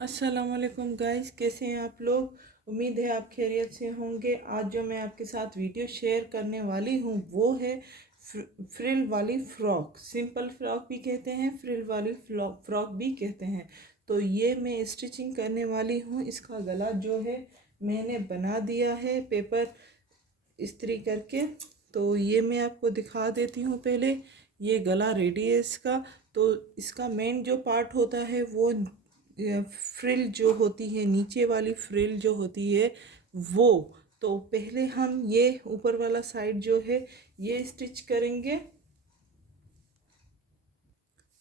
अस्सलाम वालेकुम गाइस, कैसे हैं आप लोग। उम्मीद है आप खैरियत से होंगे। आज जो मैं आपके साथ वीडियो शेयर करने वाली हूँ वो है फ्रिल वाली फ़्रॉक। सिंपल फ्रॉक भी कहते हैं, फ्रिल वाली फ्रॉक भी कहते हैं। तो ये मैं स्टिचिंग करने वाली हूँ। इसका गला जो है मैंने बना दिया है पेपर इस्त्री करके। तो ये मैं आपको दिखा देती हूँ। पहले ये गला रेडी है इसका। तो इसका मेन जो पार्ट होता है वो फ्रिल जो होती है, नीचे वाली फ्रिल जो होती है वो। तो पहले हम ये ऊपर वाला साइड जो है ये स्टिच करेंगे।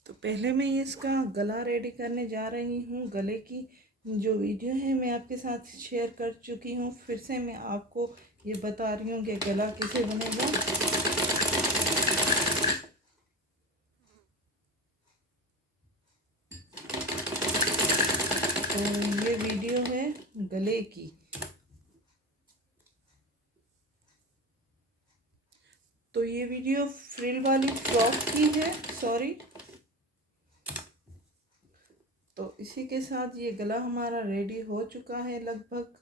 तो पहले मैं ये इसका गला रेडी करने जा रही हूँ। गले की जो वीडियो है मैं आपके साथ शेयर कर चुकी हूँ। फिर से मैं आपको ये बता रही हूँ कि गला कैसे बनेगा। तो ये वीडियो है गले की। तो ये वीडियो फ्रिल वाली फ्रॉक की है, सॉरी। तो इसी के साथ ये गला हमारा रेडी हो चुका है लगभग।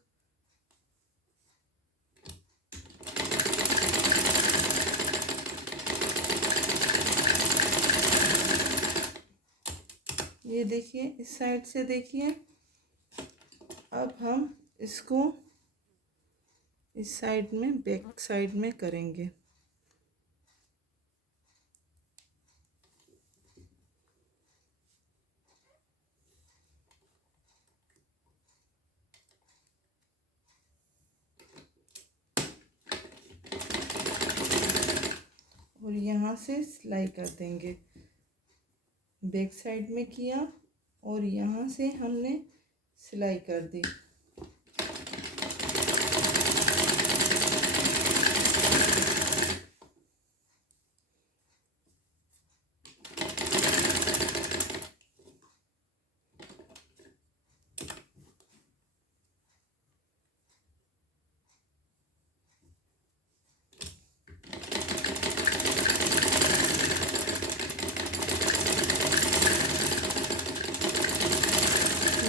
ये देखिए, इस साइड से देखिए। अब हम इसको इस साइड में, बैक साइड में करेंगे। और यहाँ से सिलाई कर देंगे। बैक साइड में किया और यहाँ से हमने सिलाई कर दी।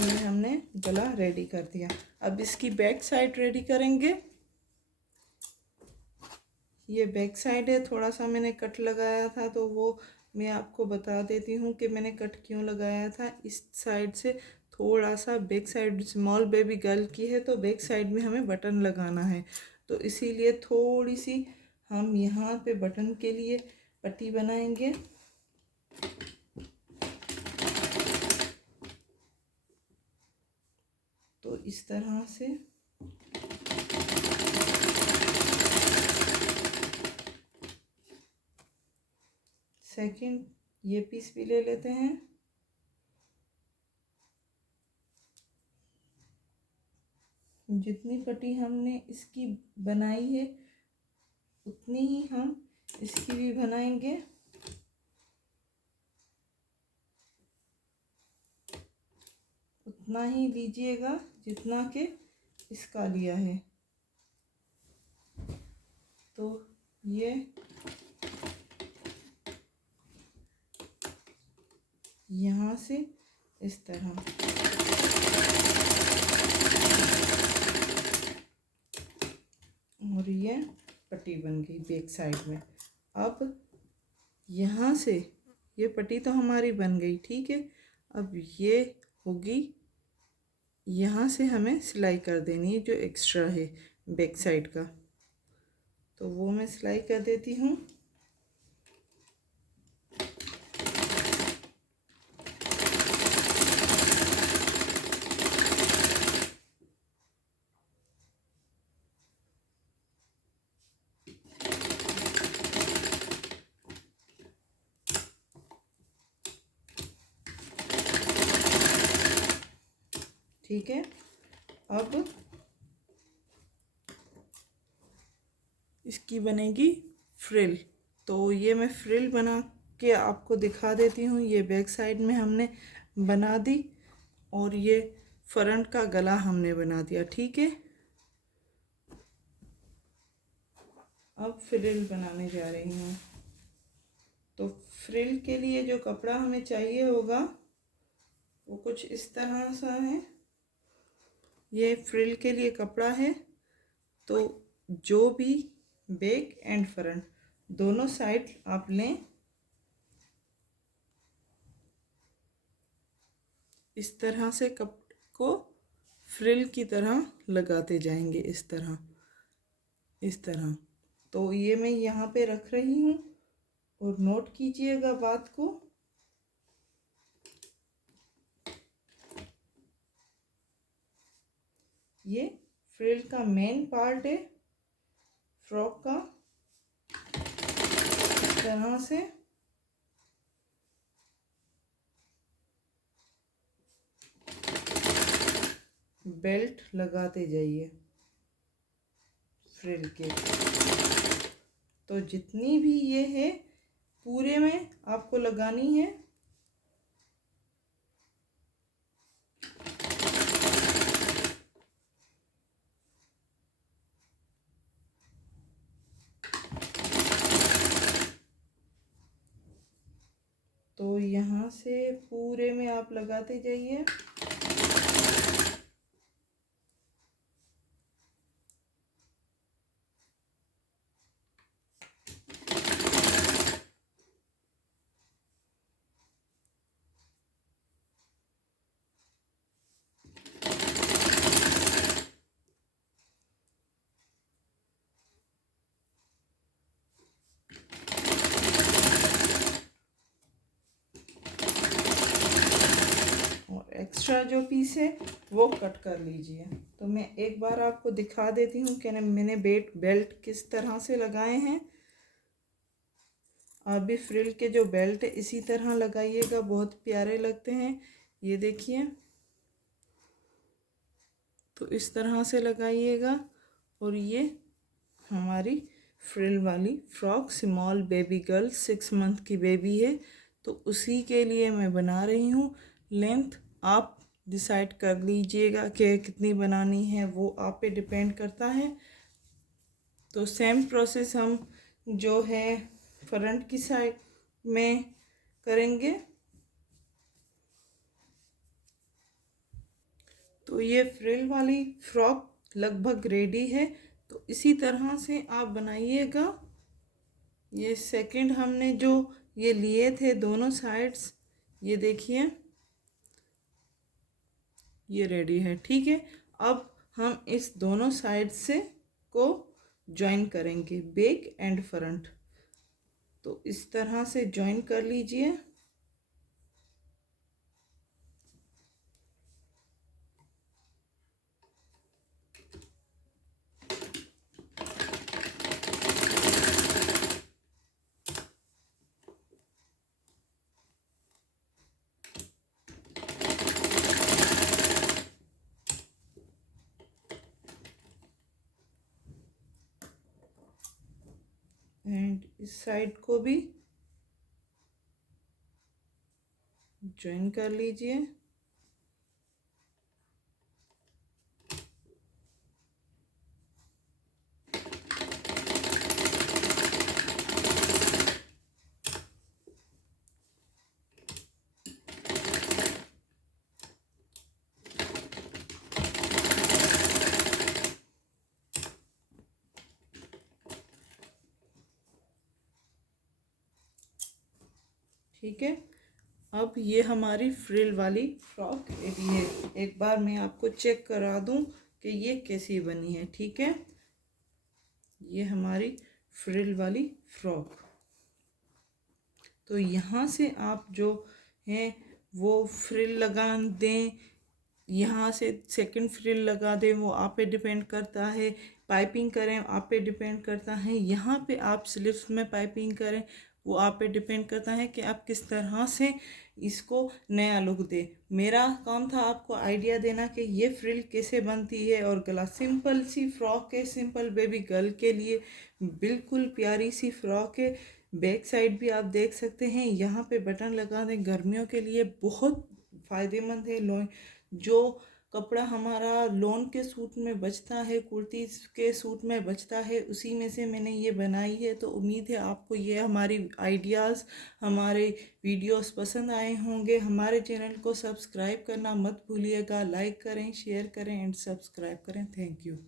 ये हमने गला रेडी कर दिया। अब इसकी बैक साइड रेडी करेंगे। ये बैक साइड है। थोड़ा सा मैंने कट लगाया था तो वो मैं आपको बता देती हूँ कि मैंने कट क्यों लगाया था। इस साइड से थोड़ा सा back side small baby girl की है तो बैक साइड में हमें बटन लगाना है। तो इसीलिए थोड़ी सी हम यहाँ पे बटन के लिए पट्टी बनाएंगे। तो इस तरह से सेकंड ये पीस भी ले लेते हैं। जितनी पट्टी हमने इसकी बनाई है उतनी ही हम इसकी भी बनाएंगे। उतना ही लीजिएगा जितना के इसका लिया है। तो ये यहाँ से इस तरह और ये पट्टी बन गई बैक साइड में। अब यहाँ से ये पट्टी तो हमारी बन गई, ठीक है। अब ये होगी, यहाँ से हमें सिलाई कर देनी है जो एक्स्ट्रा है बैक साइड का। तो वो मैं सिलाई कर देती हूँ। ठीक है। अब इसकी बनेगी फ्रिल। तो ये मैं फ्रिल बना के आपको दिखा देती हूँ। ये बैक साइड में हमने बना दी और ये फ्रंट का गला हमने बना दिया, ठीक है। अब फ्रिल बनाने जा रही हूँ। तो फ्रिल के लिए जो कपड़ा हमें चाहिए होगा वो कुछ इस तरह सा है। ये फ्रिल के लिए कपड़ा है। तो जो भी बैक एंड फ्रंट दोनों साइड आप लें, इस तरह से कप को फ्रिल की तरह लगाते जाएंगे, इस तरह इस तरह। तो ये मैं यहाँ पे रख रही हूँ और नोट कीजिएगा बात को। ये फ्रिल का मेन पार्ट है फ्रॉक का। इस तरह से बेल्ट लगाते जाइए फ्रिल के। तो जितनी भी ये है पूरे में आपको लगानी है। तो यहाँ से पूरे में आप लगाते जाइए। एक्स्ट्रा जो पीस है वो कट कर लीजिए। तो मैं एक बार आपको दिखा देती हूँ कि मैंने बेल्ट किस तरह से लगाए हैं। आप भी फ्रिल के जो बेल्ट है इसी तरह लगाइएगा, बहुत प्यारे लगते हैं। ये देखिए, तो इस तरह से लगाइएगा। और ये हमारी फ्रिल वाली frock small baby girl 6 month की बेबी है, तो उसी के लिए मैं बना रही हूँ। लेंथ आप डिसाइड कर लीजिएगा कि कितनी बनानी है, वो आप पे डिपेंड करता है। तो सेम प्रोसेस हम जो है फ्रंट की साइड में करेंगे। तो ये फ्रिल वाली फ्रॉक लगभग रेडी है। तो इसी तरह से आप बनाइएगा। ये सेकंड हमने जो ये लिए थे दोनों साइड्स, ये देखिए ये रेडी है। ठीक है, अब हम इस दोनों साइड से को ज्वाइन करेंगे, बैक एंड फ्रंट। तो इस तरह से ज्वाइन कर लीजिए। एंड इस साइड को भी ज्वाइन कर लीजिए। ठीक है, अब ये हमारी फ्रिल वाली फ्रॉक रेडी है। एक बार मैं आपको चेक करा दूं कि ये कैसी बनी है। ठीक है, ये हमारी फ्रिल वाली फ्रॉक। तो यहाँ से आप जो हैं वो फ्रिल लगा दें, यहाँ से सेकंड फ्रिल लगा दें, वो आप पे डिपेंड करता है। पाइपिंग करें, आप पे डिपेंड करता है। यहाँ पे आप स्लिप्स में पाइपिंग करें, वो आप पे डिपेंड करता है कि आप किस तरह से इसको नया लुक दें। मेरा काम था आपको आइडिया देना कि ये फ्रिल कैसे बनती है। और गला सिंपल सी फ्रॉक है, सिंपल बेबी गर्ल के लिए बिल्कुल प्यारी सी फ्रॉक है। बैक साइड भी आप देख सकते हैं, यहाँ पे बटन लगा दें, गर्मियों के लिए बहुत फ़ायदेमंद है। जो कपड़ा हमारा लॉन के सूट में बचता है, कुर्ती के सूट में बचता है, उसी में से मैंने ये बनाई है। तो उम्मीद है आपको ये हमारी आइडियाज़, हमारे वीडियोस पसंद आए होंगे। हमारे चैनल को सब्सक्राइब करना मत भूलिएगा, लाइक करें, शेयर करें एंड सब्सक्राइब करें। Thank you.